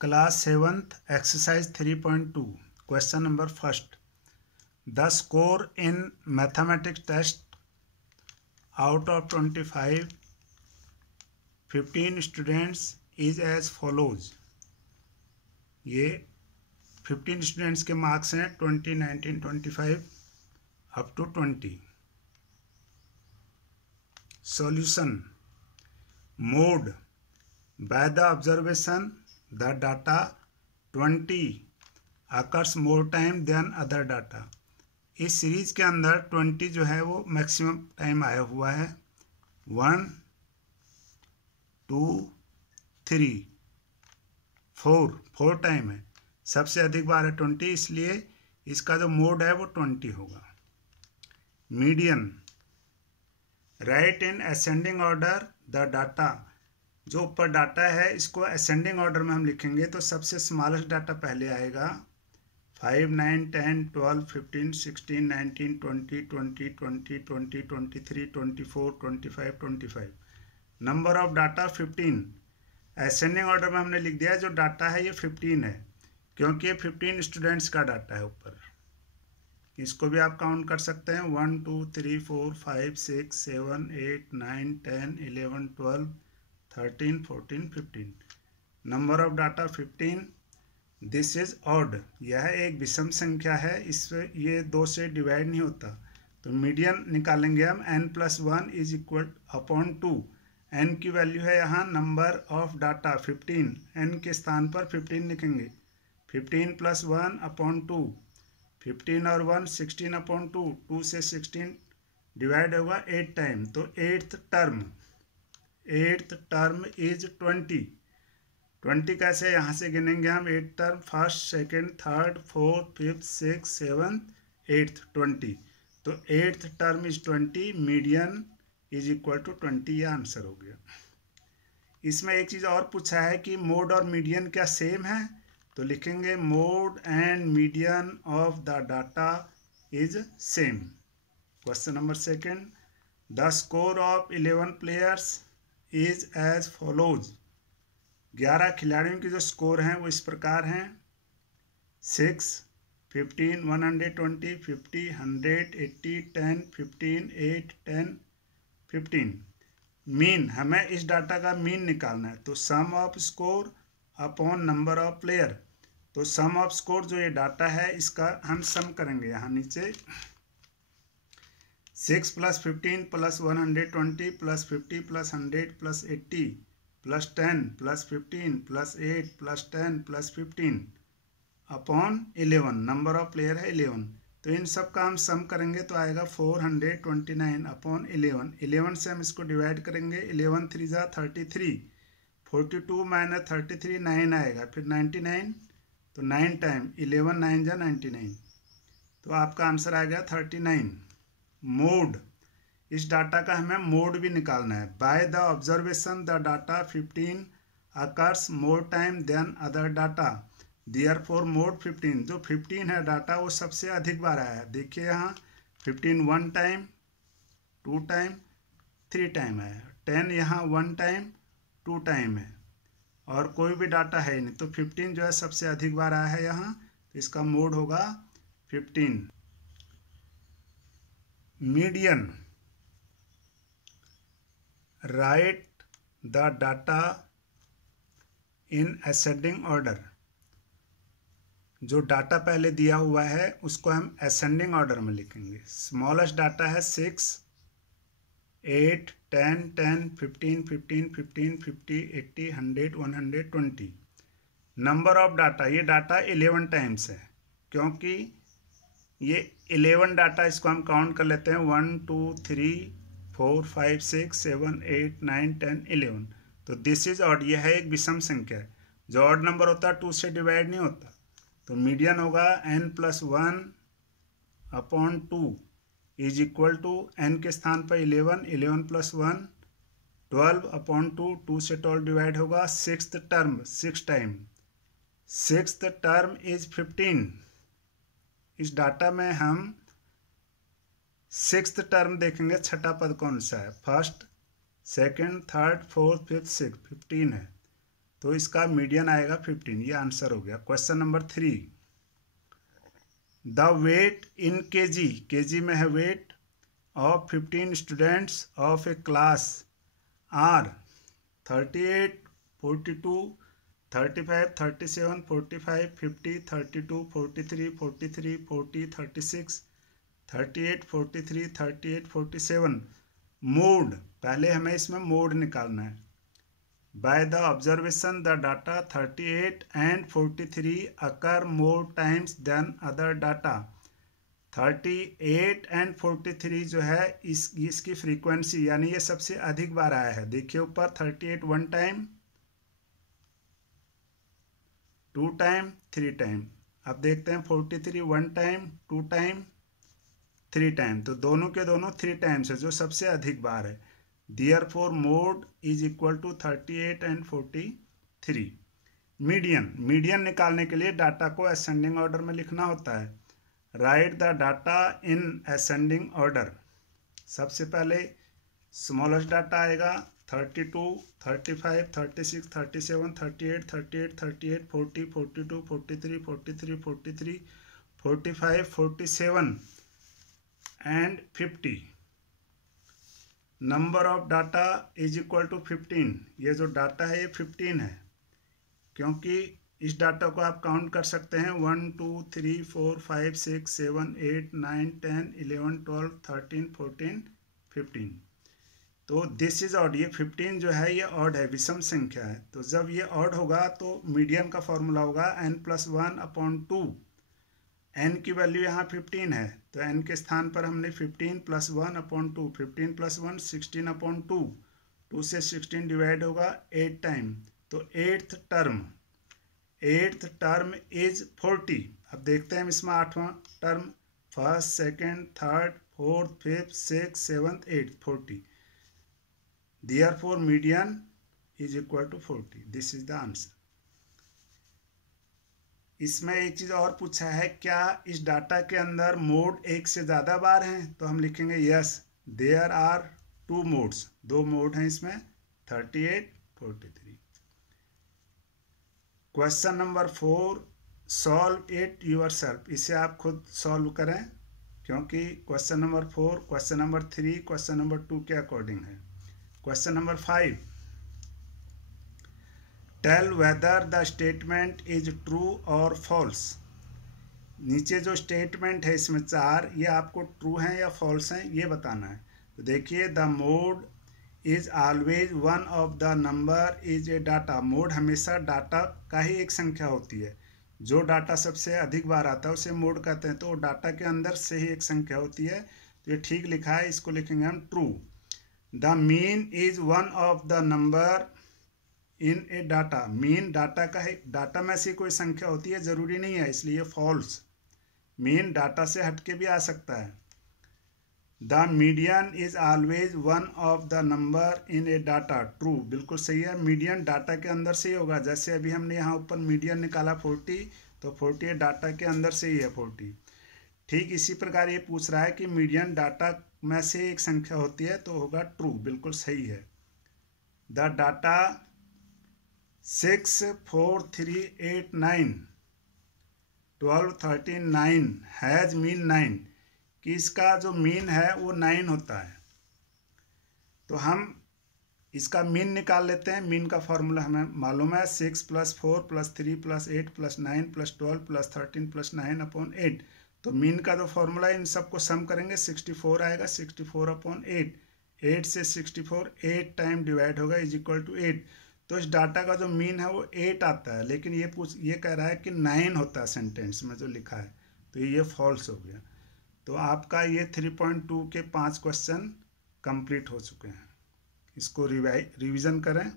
Class 7th, exercise 3.2, question number first. The score in mathematics test out of 25, 15 students is as follows. ये 15 students के marks हैं 20, 19, 25 up to 20. Solution. Mode. By the observation, the data 20 occurs more time than other data. इस series के अंदर 20 जो है वो maximum time आया हुआ है. 1, 2, 3, 4 टाइम है. सबसे अधिक बार है 20, इसलिए इसका जो मोड है वो 20 होगा. Median. Right in ascending order the data. जो ऊपर डाटा है इसको असेंडिंग ऑर्डर में हम लिखेंगे तो सबसे स्मॉलेस्ट डाटा पहले आएगा. 5, 9, 10, 12, 15, 16, 19, 20, 20, 20, 20, 23, 24, 25, 25. Number of data 15. Ascending order में हमने लिख दिया जो डाटा है ये 15 है क्योंकि ये 15 स्टूडेंट्स का डाटा है ऊपर. इसको भी आप काउंट कर सकते हैं. 1, 2, 3, 4, 5, 6, 7, 8, 9, 10, 11, 12, 13, 14, 15. Number of data 15. This is odd. यह एक विषम संख्या है, इससे ये 2 से डिवाइड नहीं होता. तो मीडियन निकालेंगे हम. n+1 is equal upon 2. n की वैल्यू है यहाँ नंबर ऑफ डाटा 15. n के स्थान पर 15 लिखेंगे. 15 + 1 अपॉन 2. 15 और 1 16 अपॉन 2. 2 से 16 डिवाइड होगा 8 टाइम. तो 8th टर्म इज 20. 20 कैसे यहाँ से गिनेंगे हम. 8 term, first, second, third, fourth, fifth, six, seventh, 8th 20. तो 8th term is 20. Median is equal to 20. यह आंसर हो गया. इसमें एक चीज़ और पूछा है कि मोड और मीडियन क्या सेम है. तो लिखेंगे mode and median of the data is same. Question number second. The score of 11 players is as follows. 11 खिलाड़ियों की जो स्कोर हैं वो इस प्रकार हैं. 6, 15, 120, 50, 100, 80, 10, 15, 8, 10, 15. मीन. हमें इस डाटा का मीन निकालना है. तो sum of score upon number of player. तो सम ऑफ स्कोर जो ये डाटा है इसका हम सम करेंगे यहाँ नीचे. 6 + 15 + 120 + 50 + 100 + 80 + 10 + 15 + 8 + 10 + 15 अपॉन 11. नंबर ऑफ प्लेयर है 11. तो इन सब का हम सम करेंगे तो आएगा 429 अपॉन 11. 11 से हम इसको डिवाइड करेंगे. 11 3 × 33. 42 - 33 9 आएगा. फिर 99. तो 9 टाइम. 11 9 × 99. तो आपका आंसर आ गया 39. मोड. इस डाटा का हमें मोड भी निकालना है. By the observation the data 15 occurs more time than other data. Therefore mode 15. जो 15 है डाटा वो सबसे अधिक बार आया है. देखिए यहाँ 15 1 टाइम, 2 टाइम, 3 टाइम आया. 10 यहाँ 1 टाइम, 2 टाइम है और कोई भी डाटा है नहीं. तो 15 जो है सबसे अधिक बार आया है यहाँ. तो इसका मोड होगा 15. Median. Right the data in ascending order. जो डाटा पहले दिया हुआ है उसको हम असेंडिंग ऑर्डर में लिखेंगे. स्मॉलेस्ट डाटा है 6, 8, 10, 10, 15, 15, 15, 50, 80, 100, 120. Number of data. ये डाटा 11 टाइम्स है क्योंकि ये 11 डाटा. इसको हम काउंट कर लेते हैं. 1, 2, 3, 4, 5, 6, 7, 8, 9, 10, 11. तो दिस इज ऑड. यह है एक विषम संख्या है. जो ऑड नंबर होता है 2 से डिवाइड नहीं होता. तो मीडियन होगा n+1 upon 2 is equal to n के स्थान पर 11. 11 + 1 12 अपॉन 2. 2 से 12 डिवाइड होगा. 6th term 6 time. 6th term is 15. इस डाटा में हम 6th टर्म देखेंगे. छठा पद कौन सा है. First, second, third, fourth, fifth, six. 15 है. तो इसका मीडियन आएगा 15। ये आंसर हो गया। Question number 3, the weight in KG, KG में है weight of 15 students of a class are 38, 42, 35, 37, 45, 50, 32, 43, 43, 40, 36, 38, 43, 38, 47। Mode, पहले हमें इसमें मोड निकालना है। By the observation the data 38 and 43 occur more times than other data. 38 and 43 जो है इसकी फ्रीक्वेंसी, यानी ये सबसे अधिक बार आया है। देखिए ऊपर 38 1 टाइम, 2 टाइम, 3 टाइम। अब देखते हैं 43 1 टाइम, 2 टाइम, 3 टाइम। तो दोनों के दोनों 3 टाइम्स है, जो सबसे अधिक बार है। Therefore mode is equal to 38 and 43। Median, median निकालने के लिए डाटा को असेंडिंग ऑर्डर में लिखना होता है। Right the data in ascending order. सबसे पहले स्मॉलेस्ट डाटा आएगा 32, 35, 36, 37, 38, 38, 38, 40, 42, 43, 43, 43, 45, 47 and 50। Number of data is equal to 15। ये जो डाटा है ये 15 है, क्योंकि इस डाटा को आप काउंट कर सकते हैं 1 2 3 4 5 6 7 8 9 10 11 12 13 14 15। तो दिस इज ऑड। ये 15 जो है ये ऑड है, विषम संख्या है। तो जब ये ऑड होगा तो मीडियन का फॉर्मूला होगा n+1/2। n की वैल्यू यहाँ 15 है, तो n के स्थान पर हमने 15 + 1/2, 15 + 1 16/2, 2 से 16 डिवाइड होगा 8 टाइम। तो एट्थ टर्म इज 40। अब देखते हैं इसमें 8वां term, first, second, third, fourth, fifth, six, seventh, eighth, 40। Therefore median is equal to 40। This is the answer. इसमें एक चीज़ और पूछा है, क्या इस डाटा के अंदर मोड एक से ज़्यादा बार हैं? तो हम लिखेंगे yes, there are 2 modes. 2 mode हैं इसमें, 38, 43। Question number 4, solve it yourself. इसे आप खुद सॉल्व करें, क्योंकि question number 4 question number 3 question number 2 के अकॉर्डिंग है। Question number 5, tell whether the statement is true और फॉल्स। नीचे जो स्टेटमेंट है इसमें 4, ये आपको ट्रू हैं या फॉल्स हैं ये बताना है। तो देखिए, the mode is always one of the number is a data. Mode हमेशा डाटा का ही एक संख्या होती है। जो डाटा सबसे अधिक बार आता है उसे मोड कहते हैं। तो डाटा के अंदर से ही एक संख्या होती है, तो ये ठीक लिखा है, इसको लिखेंगे हम true. The mean is one of the number in A data. Mean data का है, डाटा में से कोई संख्या होती है, जरूरी नहीं है, इसलिए फॉल्स। मीन डाटा से हटके भी आ सकता है। The median is always one of the number in A data. True, बिल्कुल सही है। मीडियन डाटा के अंदर से ही होगा। जैसे अभी हमने यहाँ ऊपर मीडियन निकाला 40, तो 40 डाटा के अंदर से ही है 40। ठीक इसी प्रकार ये पूछ रहा है कि मीडियन डाटा में से एक संख्या होती है, तो होगा ट्रू, बिल्कुल सही है। द डाटा 6 4 3 8 9 12 13 9 हैज मीन 9, कि इसका जो मीन है वो 9 होता है। तो हम इसका मीन निकाल लेते हैं। मीन का फॉर्मूला हमें मालूम है, 6 + 4 + 3 + 8 + 9 + 12 + 13 + 9/8। तो मीन का जो फॉर्मूला है, इन सबको सम करेंगे, 64 आएगा, 64/8। 8 से 64 8 टाइम डिवाइड होगा इज इक्वल टू 8। तो इस डाटा का जो मीन है वो 8 आता है, लेकिन ये कह रहा है कि 9 होता है सेंटेंस में जो लिखा है, तो ये फॉल्स हो गया। तो आपका ये 3.2 के 5 क्वेश्चन कंप्लीट हो चुके हैं। इसको रिवीजन करें।